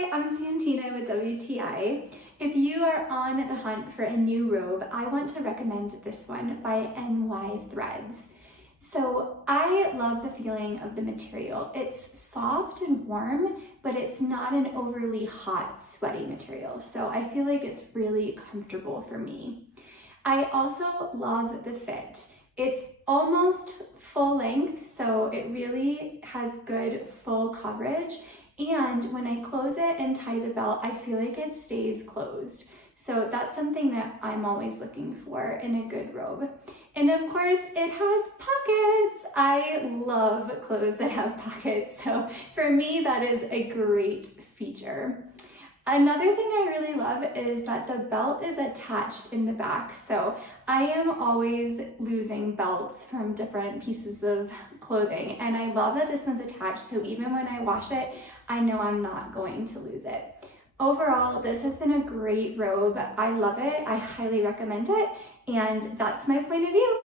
Hi, I'm Santina with WTI. If you are on the hunt for a new robe, I want to recommend this one by NY Threads. So I love the feeling of the material. It's soft and warm, but it's not an overly hot, sweaty material. So I feel like it's really comfortable for me. I also love the fit. It's almost full length, so it really has good full coverage. And when I close it and tie the belt, I feel like it stays closed. So that's something that I'm always looking for in a good robe. And of course, it has pockets. I love clothes that have pockets. So for me, that is a great feature. Another thing I really love is that the belt is attached in the back. So I am always losing belts from different pieces of clothing. And I love that this one's attached. So even when I wash it, I know I'm not going to lose it. Overall, this has been a great robe. I love it. I highly recommend it. And that's my point of view.